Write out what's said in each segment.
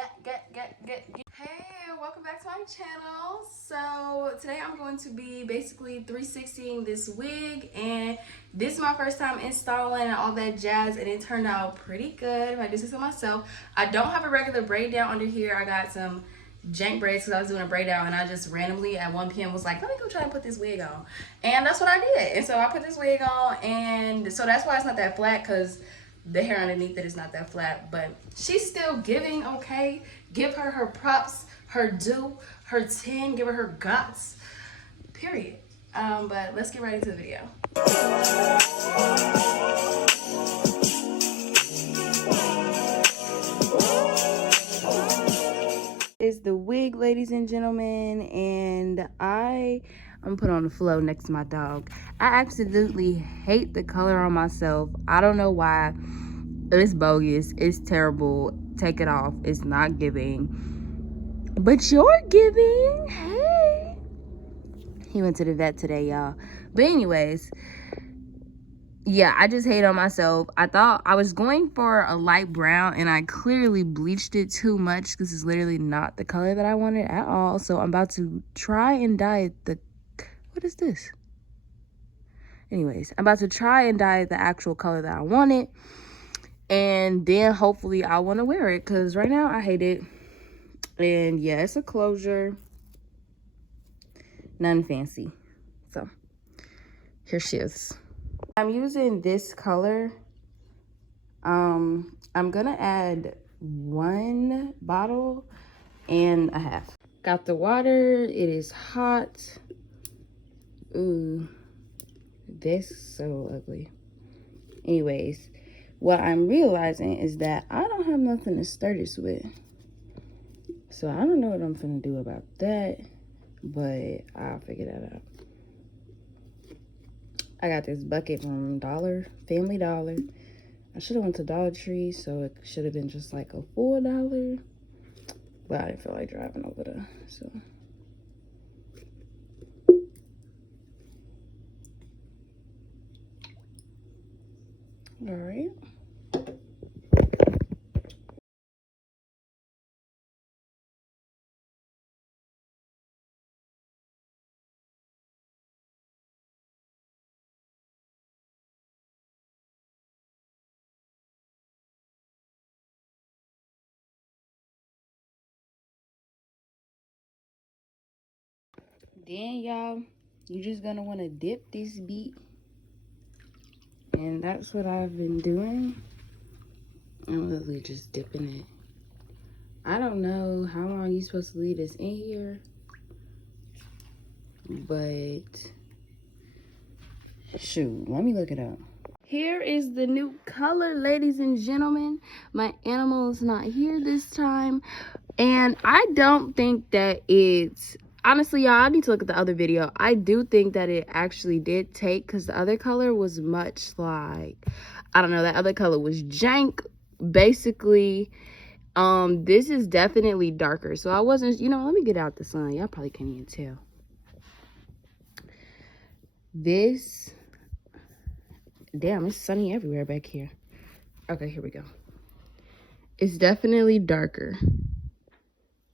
Hey, welcome back to my channel. So today I'm going to be basically 360ing this wig, and this is my first time installing and all that jazz, and it turned out pretty good. If I do say so myself. I don't have a regular braid down under here. I got some jank braids because I was doing a braid down, and I just randomly at 1 p.m. was like, let me go try and put this wig on, and that's what I did. And so I put this wig on, and so that's why it's not that flat, because the hair underneath it is not that flat, but she's still giving. Okay, give her her props, her due, her 10, give her her guts, period. But let's get right into the video. Is the wig, ladies and gentlemen, and I'm gonna put on the flow next to my dog. I absolutely hate the color on myself. I don't know why. It's bogus. It's terrible. Take it off. It's not giving. But you're giving. Hey. He went to the vet today, y'all. But anyways, yeah, I just hate on myself. I thought I was going for a light brown, and I clearly bleached it too much. This is literally not the color that I wanted at all. So I'm about to try and dye the... What is this? Anyways, I'm about to try and dye the actual color that I wanted. And then hopefully I want to wear it, because right now I hate it. And yeah, it's a closure. Nothing fancy. So here she is. I'm using this color. I'm gonna add 1 bottle and a half. Got the water. It is hot. Ooh, this is so ugly. Anyways, what I'm realizing is that I don't have nothing to stir this with. So I don't know what I'm finna do about that, but I'll figure that out. I got this bucket from Family Dollar. I should have went to Dollar Tree, so it should have been just like a full $1. But I didn't feel like driving over there, so. All right. Then y'all, you're just gonna want to dip this beat, and that's what I've been doing. I'm literally just dipping it. I don't know how long you're supposed to leave this in here, but shoot, let me look it up. Here is the new color, ladies and gentlemen. My animal is not here this time, and I don't think that it's... Honestly, y'all, I need to look at the other video. I do think that it actually did take, because the other color was much like... I don't know, that other color was jank, basically. This is definitely darker, so I wasn't... You know, let me get out the sun. Y'all probably can't even tell. This... Damn, it's sunny everywhere back here. Okay, here we go. It's definitely darker.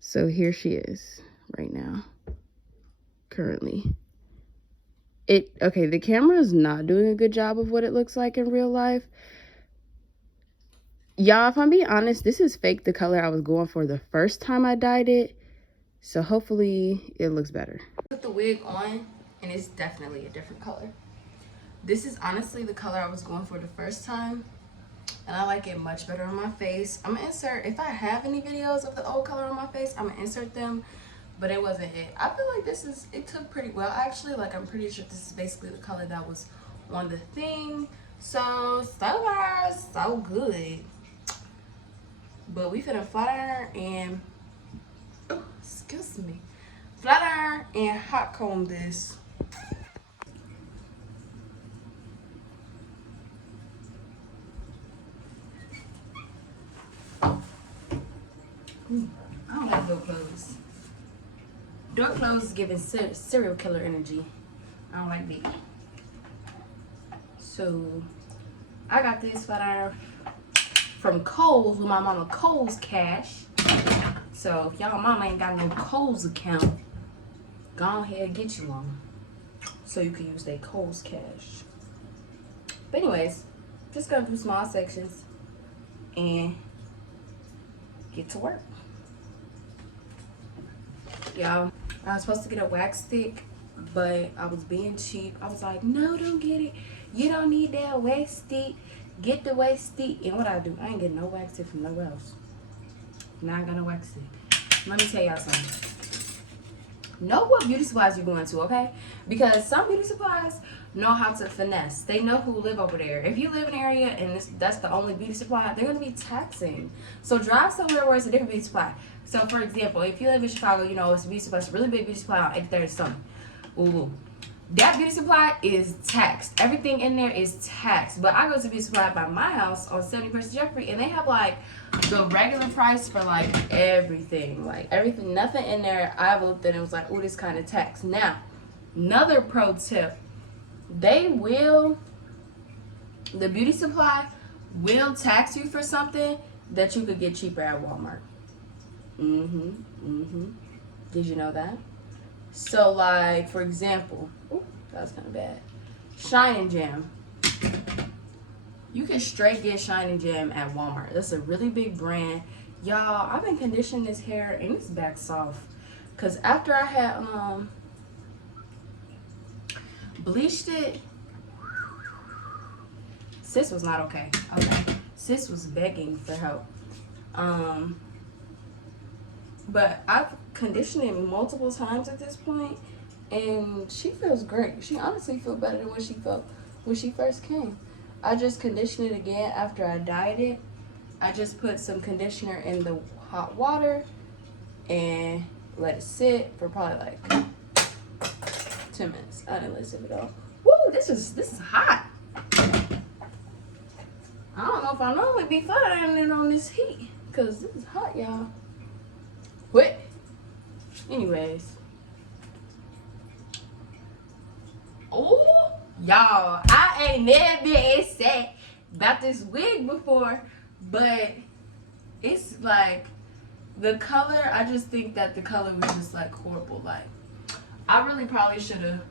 So here she is right now. Currently. Okay, the camera is not doing a good job of what it looks like in real life. Y'all, if I'm being honest, this is fake the color I was going for the first time I dyed it. So hopefully it looks better. Put the wig on, and it's definitely a different color. This is honestly the color I was going for the first time, and I like it much better on my face. I'm gonna insert, if I have any videos of the old color on my face, I'm gonna insert them, but it wasn't it. I feel like it took pretty well, actually. Like, I'm pretty sure this is basically the color that was on the thing. So far, so good. But we finna flat iron and, oh, excuse me, flat iron and hot comb this. I don't like door clothes. Door clothes is giving serial killer energy. I don't like that. So I got this flat iron from Kohl's with my mama Kohl's cash. So if y'all mama ain't got no Kohl's account, go ahead and get you one so you can use their Kohl's cash. But anyways, just gonna do small sections and get to work. Y'all, I was supposed to get a wax stick, but I was being cheap. I was like, no, don't get it. You don't need that wax stick. Get the wax stick. And what I do, I ain't getting no wax stick from nowhere else. Now I got no wax stick. Let me tell y'all something. Know what beauty supplies you're going to, okay? Because some beauty supplies know how to finesse. They know who live over there. If you live in an area and that's the only beauty supply, they're going to be taxing. So drive somewhere where it's a different beauty supply. So for example, if you live in Chicago, you know, it's a beauty supply, it's a really big beauty supply on 830 something. Ooh. That beauty supply is taxed. Everything in there is taxed. But I go to beauty supply by my house on 71st Jeffrey, and they have like the regular price for like everything. Like everything, nothing in there. I looked and it was like, oh, this kind of tax. Now, another pro tip. The beauty supply will tax you for something that you could get cheaper at Walmart. Did you know that? So like, for example, ooh, that was kind of bad. Shine Jam. You can straight get Shine Jam at Walmart. That's a really big brand. Y'all, I've been conditioning this hair and it's back soft. Cause after I had bleached it, sis was not okay. Okay. Sis was begging for help. But I've conditioned it multiple times at this point, and she feels great. She honestly feels better than what she felt when she first came. I just conditioned it again after I dyed it. I just put some conditioner in the hot water and let it sit for probably like 10 minutes. I didn't let it sit at all. Woo, this is hot. I don't know if I normally be firing it on this heat, cause this is hot, y'all. What? Anyways. Oh, y'all, I ain't never been upset about this wig before, but it's like the color, I just think that the color was just like horrible. Like, I really probably should have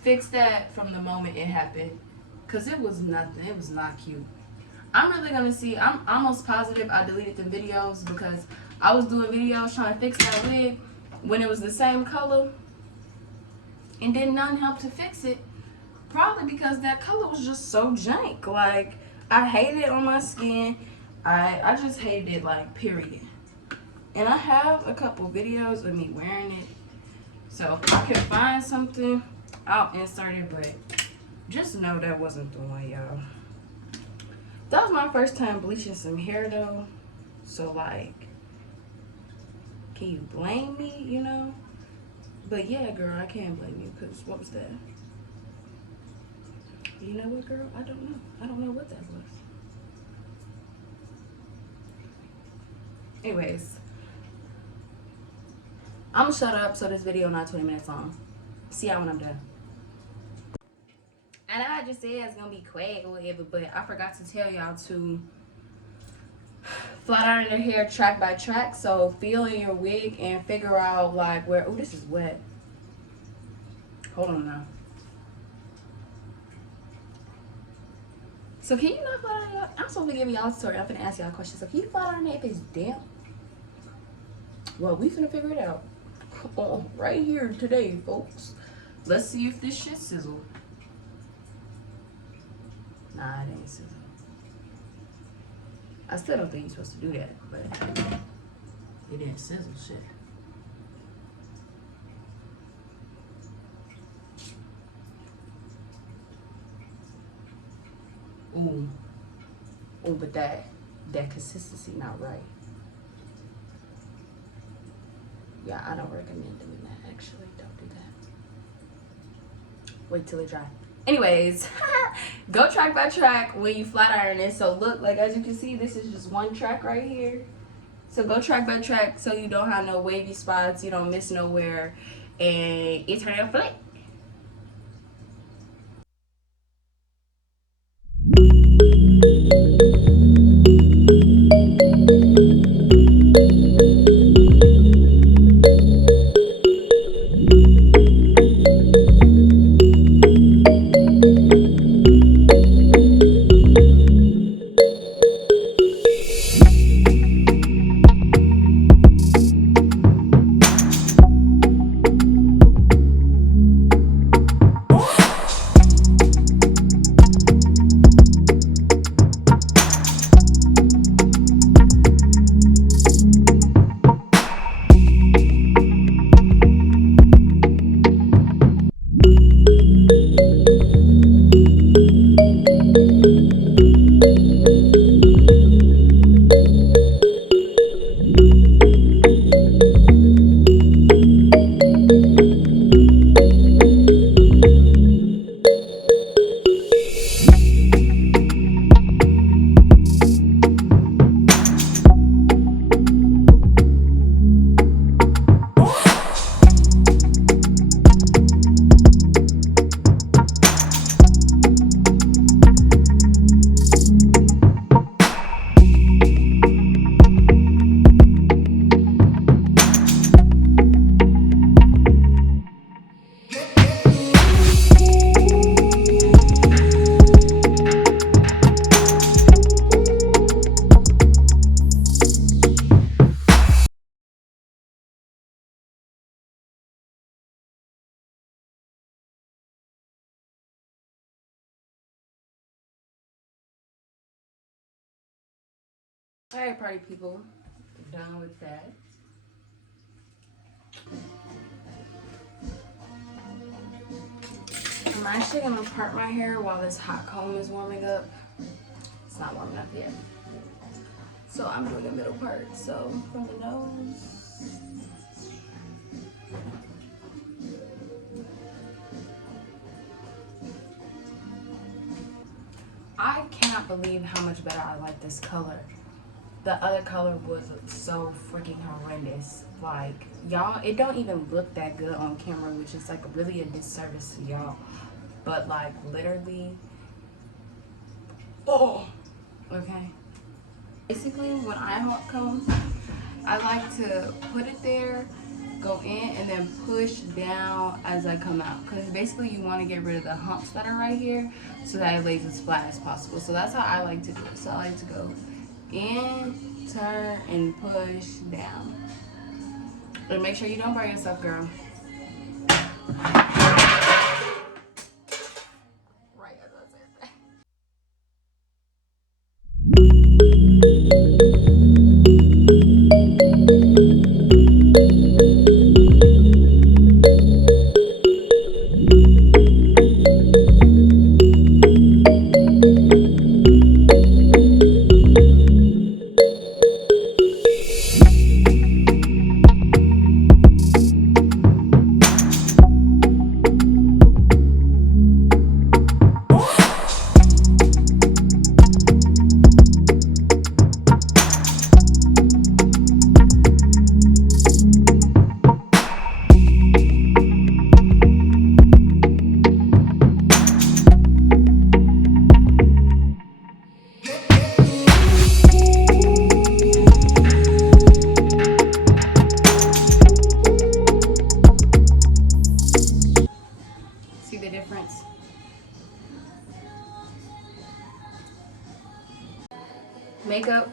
fixed that from the moment it happened, because it was nothing. It was not cute. I'm really gonna see. I'm almost positive I deleted the videos because I was doing videos trying to fix that wig when it was the same color, and then none helped to fix it. Probably because that color was just so jank. Like, I hated it on my skin. I just hated it, like, period. And I have a couple videos of me wearing it, so if I can find something, I'll insert it. But just know that wasn't the one, y'all. That was my first time bleaching some hair though, so like, can you blame me, you know? But yeah, girl, I can blame you, because what was that? You know what, girl? I don't know. I don't know what that was. Anyways, I'm gonna shut up so this video not 20 minutes long. See y'all when I'm done. I know I just said it's gonna be quick or whatever, but I forgot to tell y'all to flat iron your hair track by track. So feel in your wig and figure out like where, oh, this is wet. Hold on now. So can you not flat iron your, I'm supposed to give y'all a story. I'm finna ask y'all a question. So can you flat iron it if it's damp? Well, we finna figure it out. Right here today, folks. Let's see if this shit sizzle. Nah, it ain't sizzle. I still don't think you're supposed to do that, but it didn't sizzle shit. Ooh. Ooh, but that consistency not right. Yeah, I don't recommend doing that, actually. Don't do that. Wait till it dry. Anyways, go track by track when you flat iron it. So look, like as you can see, this is just one track right here. So go track by track so you don't have no wavy spots, you don't miss nowhere, and it turn out flat. Alright, party people, done with that. I'm actually gonna part my hair while this hot comb is warming up. It's not warming up yet. So I'm doing a middle part. So from the nose. I cannot believe how much better I like this color. The other color was so freaking horrendous. Like, y'all, it don't even look that good on camera, which is like really a disservice to y'all. But like literally, oh, okay. Basically, when I hot comb, I like to put it there, go in, and then push down as I come out. Because basically you want to get rid of the humps that are right here so that it lays as flat as possible. So that's how I like to do it. So I like to go in, turn, and push down. And make sure you don't burn yourself, girl. Right as I said that. See the difference? Makeup.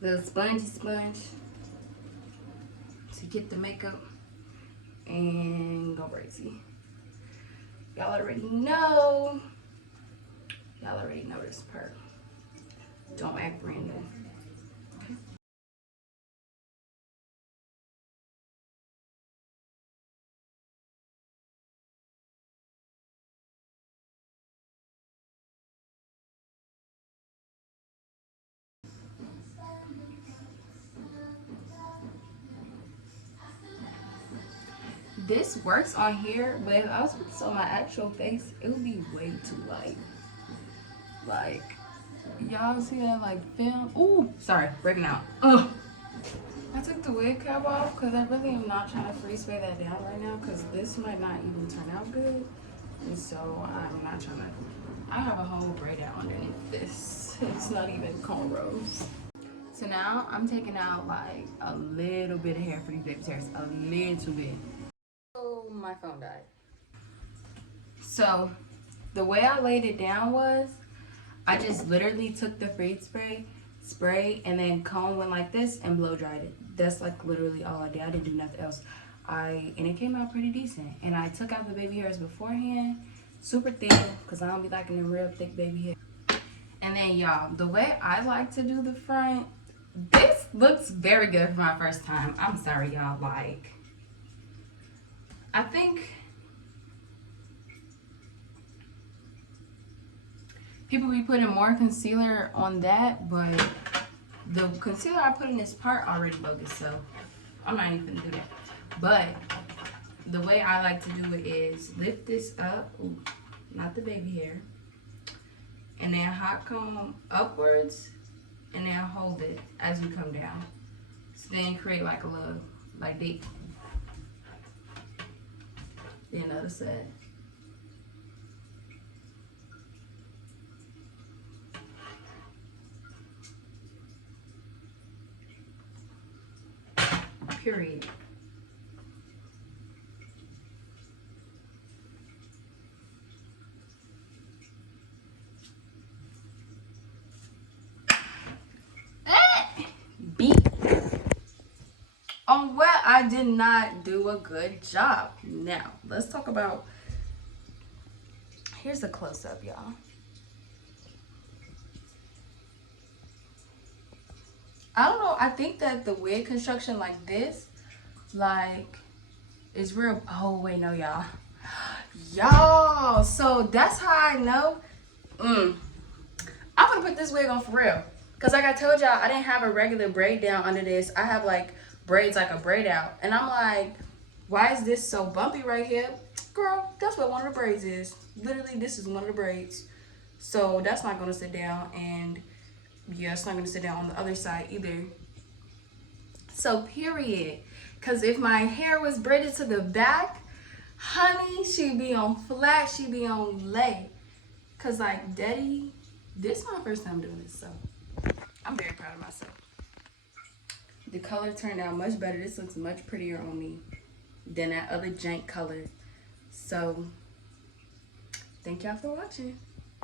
The sponge to get the makeup and go crazy. Y'all already know. Y'all already know this part. Don't act brand new. This works on here, but if I was putting this on my actual face, it would be way too light. Like, y'all see that like film? Ooh, sorry, breaking out. Ugh. I took the wig cap off because I really am not trying to freeze spray that down right now because this might not even turn out good. And so I'm not trying to, I have a whole braid out underneath this. It's not even cornrows. So now I'm taking out like a little bit of hair for these baby's hairs, a little bit. Oh, my phone died. So the way I laid it down was I just literally took the freeze spray, and then comb went like this and blow dried it. That's like literally all I did. I didn't do nothing else. And it came out pretty decent. And I took out the baby hairs beforehand, super thin, because I don't be liking them real thick baby hairs. And then y'all, the way I like to do the front, this looks very good for my first time. I'm sorry y'all, like, I think people be putting more concealer on that, but the concealer I put in this part already bogus, so I'm not even gonna do that. But the way I like to do it is lift this up, ooh, not the baby hair, and then hot comb upwards, and then hold it as you come down. So then create like a little, like deep. Then another side. Period. Beat. On what I did not do a good job. Now, let's talk about Here's the close-up, y'all. I don't know. I think that the wig construction like this, like, is real. Oh, wait, no, y'all. Y'all, so that's how I know. I'm gonna put this wig on for real. Because like I told y'all, I didn't have a regular braid down under this. I have like braids, like a braid out. And I'm like, why is this so bumpy right here? Girl, that's what one of the braids is. Literally, this is one of the braids. So that's not gonna sit down. And yeah, it's not gonna sit down on the other side either. So period. Because if my hair was braided to the back, honey, she'd be on flat, she'd be on lay. Because like daddy, this is my first time doing this, so I'm very proud of myself. The color turned out much better. This looks much prettier on me than that other jank color. So thank y'all for watching.